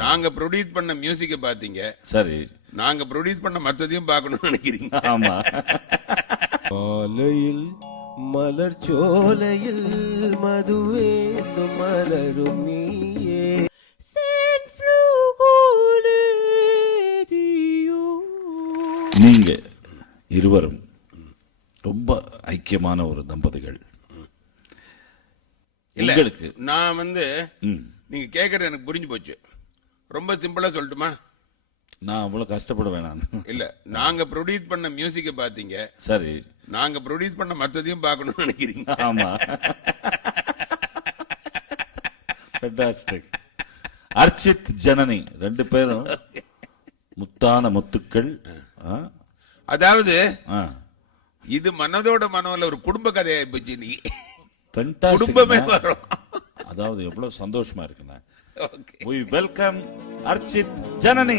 நாங்க ப்ரொடியூஸ் பண்ண மியூசிக்க பாத்தீங்க, சரி. நாங்க ப்ரொடியூஸ் பண்ண மத்ததையும் பார்க்கணும்னு நினைக்கிறீங்க. ஆமா. மாலையில் மலர் சோலையில் மதுவேந்து மலரும் நீயே. நீங்க இருவரும் ரொம்ப ஐக்கியமான ஒரு தம்பதிகள். இல்ல, உங்களுக்கு நான் நீங்க கேக்குறது எனக்கு புரிஞ்சு போச்சு. ரொம்ப சிம்பிளா சொல்லட்டுமா? நான் அவ்வளவு கஷ்டப்படுவேன் நான். இல்ல, நாங்க ப்ரொடியூஸ் பண்ண மியூசிக்க பாத்தீங்க, சரி. நாங்க ப்ரொடியூஸ் பண்ண மத்ததையும் பார்க்கணும்னு நினைக்கிறீங்க. ஆமா. ஃபேண்டாஸ்டிக். அர்ச்சித் ஜனனி ரெண்டு பேரும் முத்தான முத்துக்கள். அதாவது இது மனதோட மனோல ஒரு குடும்ப கதையாய் போச்சு. நீ குடும்பமே வரும். அதாவது எவ்வளவு சந்தோஷமா இருக்குண்ணா. We welcome அர்ச்சித் Janani.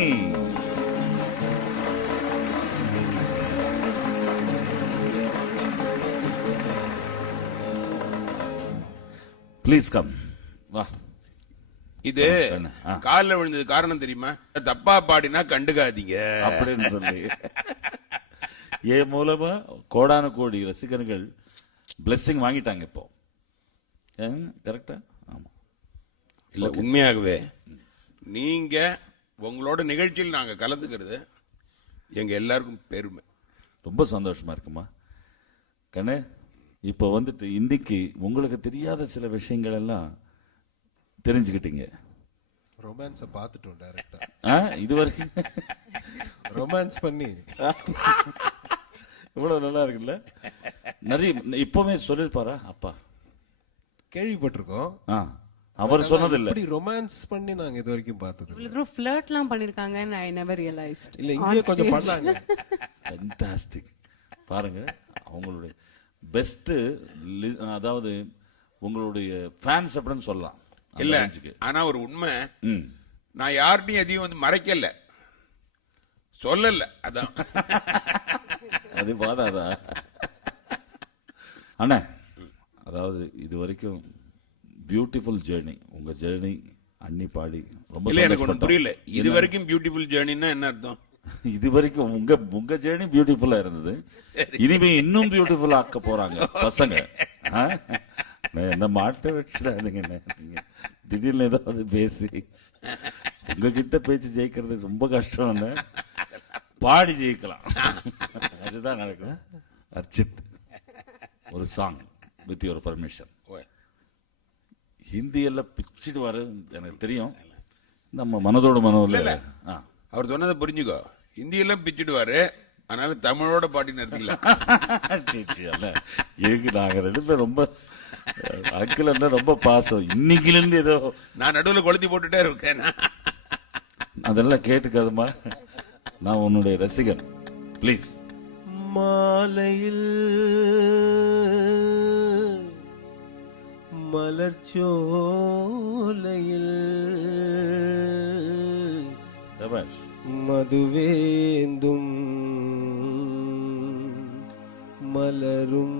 Please come. வா. இது காலில் விழுந்தது காரணம் தெரியுமா? தப்பா பாடினா கண்டுக்காதீங்க அப்படின்னு சொல்லி ஏன் மூலமா கோடான கோடி ரசிகர்கள் பிளெஸிங் வாங்கிட்டாங்க இப்போ. கரெக்டா? ஆமா. இல்ல, உண்மையாகவே நீங்க உங்களோட நிகழ்ச்சியில் நாங்க கலந்துக்கிறது எங்க எல்லாருக்கும் பெருமை. ரொம்ப சந்தோஷமா இருக்குமா கண்ணே. இப்போ இன்னைக்கு உங்களுக்கு தெரியாத சில விஷயங்கள் எல்லாம் தெரிஞ்சுக்கிட்டீங்க. ரொமான்ஸை பார்த்துட்டோம் டைரக்டா. இது வரைக்கும் ரொமான்ஸ் பண்ணி இவ்வளவு நல்லா இருக்குல்ல. நிறைய இப்பவுமே சொல்லிருப்பாரா அப்பா? கேள்விப்பட்டிருக்கோம். அவர் சொன்னது இல்ல. இப்படி ரொமான்ஸ் பண்ணி நாங்க இது வரைக்கும் பார்த்தது. இவ்வளவு ஃப்ளர்ட்லாம் பண்ணிருக்காங்க. I never realized. இல்ல, இங்கே கொஞ்சம் பண்ணாங்க. ஃபேண்டாஸ்டிக். பாருங்க, அவங்களுடைய பெஸ்ட், அதாவது உங்களுடைய ஃபேன்ஸ் அப்படின்னு சொல்லலாம். இல்ல, ஆனா ஒரு உண்மை, நான் யார்ட்டையும் எதையும் மறைக்கல, சொல்லல. அதான் அது பாதாதா அண்ணா. அதாவது இது வரைக்கும் பியூட்டிஃபுல் ஜேர்னி. உங்க ஜேர்னி அன்னி பாடி ரொம்ப இல்ல, எனக்கு ஒன்றும் புரியல. இது வரைக்கும் பியூட்டிஃபுல் ஜேர்னின்னா என்ன அர்த்தம்? இது வரைக்கும் உங்க ஜேர்னி பியூட்டிஃபுல்லா இருந்தது. இனிமே இன்னும் பியூட்டிஃபுல்லா ஆக்க போறாங்க பசங்க. என்ன மாட்ட வச்சிடாதீங்க. திடீர்னு ஏதாவது பேசி உங்ககிட்ட பேச்சு ஜெயிக்கிறது ரொம்ப கஷ்டம். பாடி ஜெயிக்கலாம், அதுதான் நடக்கும். அர்ச்சித், ஒரு song with your permission. Hindi எல்லாம் பிச்சுடுவாரு எனக்கு தெரியும். நம்ம மனதோடு மனோல அவர் சொன்னதை புரிஞ்சுக்கோ. ஹிந்தி எல்லாம் பிச்சுடுவாரு, அதனால தமிழோட பாட்டி நிறுத்திக்கலாம். நாங்க ரெண்டு பேரும் ரொம்ப அக்கில ரொம்ப பாசம். இன்னைக்குல இருந்து ஏதோ நான் நடுவில் கொளுத்தி போட்டுட்டே இருக்கேன். அதெல்லாம் கேட்டுக்காதுமா, நான் உன்னுடைய ரசிகன். பிளீஸ். மாலையில் மலர் சோலையில் சபாஷ் மதுவேந்தும் மலரும்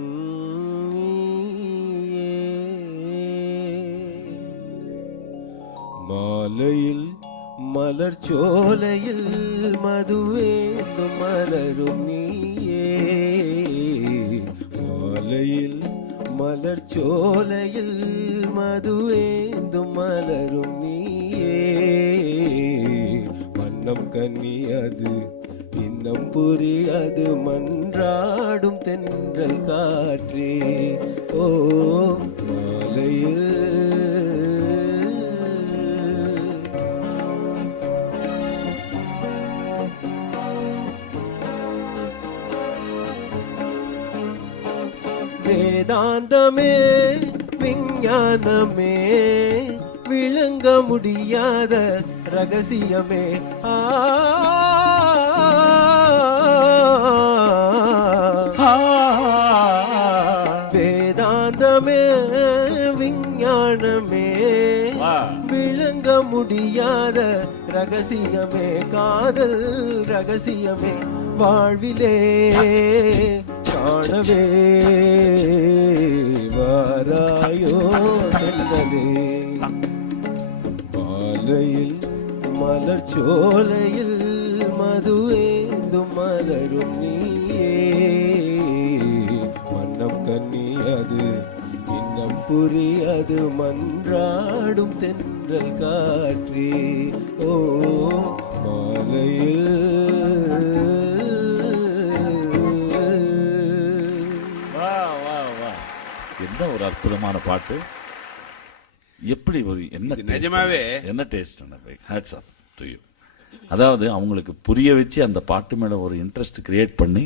மாலையில் மலர் சோலையில் மதுவேந்தும் மலரும் நீயே. மாலையில் மலர் சோலையில் மதுவேந்தும் மலரும் நீயே. மன்னம் கன்னியது இன்னம் புரியாது மன்றாடும் தென்றல் காற்றே. ஓ மாலையில் வேதாந்தமே விஞ்ஞானமே விளங்க முடியாத ரகசியமே. வேதாந்தமே விஞ்ஞானமே விளங்க முடியாத ரகசியமே. காதல் ரகசியமே வாழ்விலே காணவே வாராயோ தென்னலே. மாலையில் மலர் சோலையில் மதுவேந்தும் மலரும் நீயே மன்னம் கண்ணியது இன்னம் புரியாது மன்றாடும் தென்றல் காற்றே ஓ மாலையில் வா வா வா என்ன ஒரு அற்புதமான பாட்டு. எப்படி ஒரு என்ன இது taste? நிஜமாவே என்ன taste hats off to you. அதாவது அவங்களுக்கு புரிய வச்சு அந்த பாட்டு மேல ஒரு இன்ட்ரெஸ்ட் கிரியேட் பண்ணி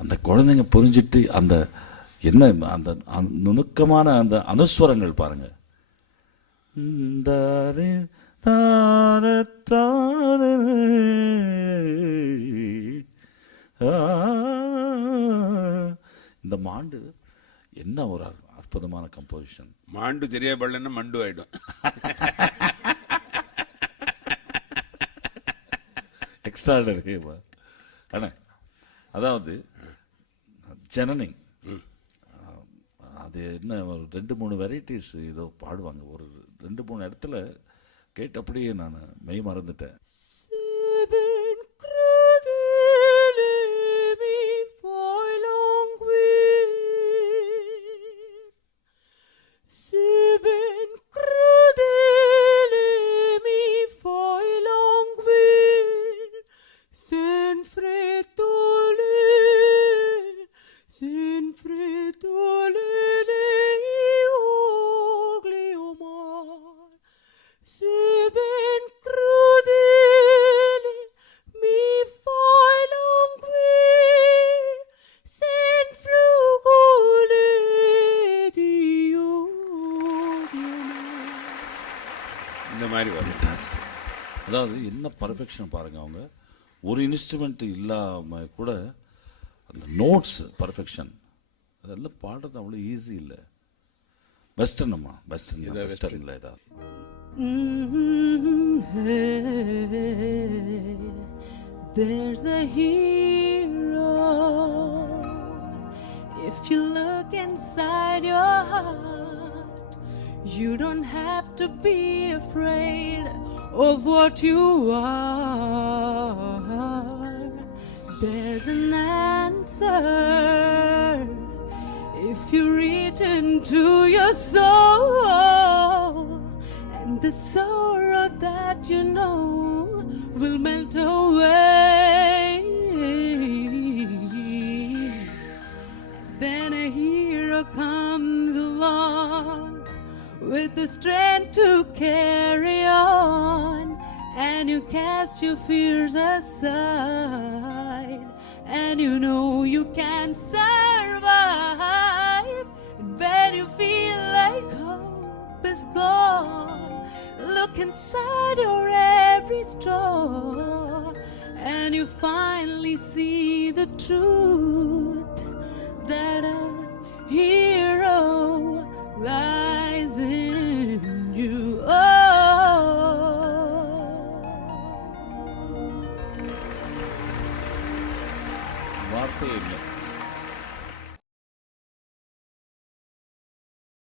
அந்த குழந்தைங்க புரிஞ்சிட்டு அந்த என்ன அந்த நுணுக்கமான அந்த அனுஸ்வரங்கள் பாருங்க. தாரே தார தாரே இந்த மாண்டு என்ன ஒரு அற்புதமான கம்போசிஷன். மாண்டு தெரியப்படலன்னா மண்டு ஆயிடும். எக்ஸ்ட்ராடனரி. அண்ணா அதாவது ஜனனி அது என்ன ஒரு 2-3 வெரைட்டிஸ் இதோ பாடுவாங்க. ஒரு 2-3 இடத்துல கேட்டு அப்படியே நான் மெய் மறந்துட்டேன். இந்த மாதிரி வரும். அதாவது என்ன பர்ஃபெக்ஷன் பாருங்க. அவங்க ஒரு இன்ஸ்ட்ருமெண்ட் இல்லாம கூட அந்த நோட்ஸ் பர்ஃபெக்ஷன் அதெல்லாம் பாடுறது அவ்வளோ ஈஸி இல்லை. வெஸ்டர்ன் அம்மா வெஸ்டர்ன்ல ஏதாவது There's a hero. If you look inside your heart, you don't have to be afraid of what you are. There's an answer if you reach into your soul, and the sorrow that you know will melt away. Then a hero comes along with the strength to carry on, and you cast your fears aside, and you know you can survive. But you feel like hope is gone, look inside your every straw, and you finally see the truth that a hero lies in you. வார்த்தை இல்லை.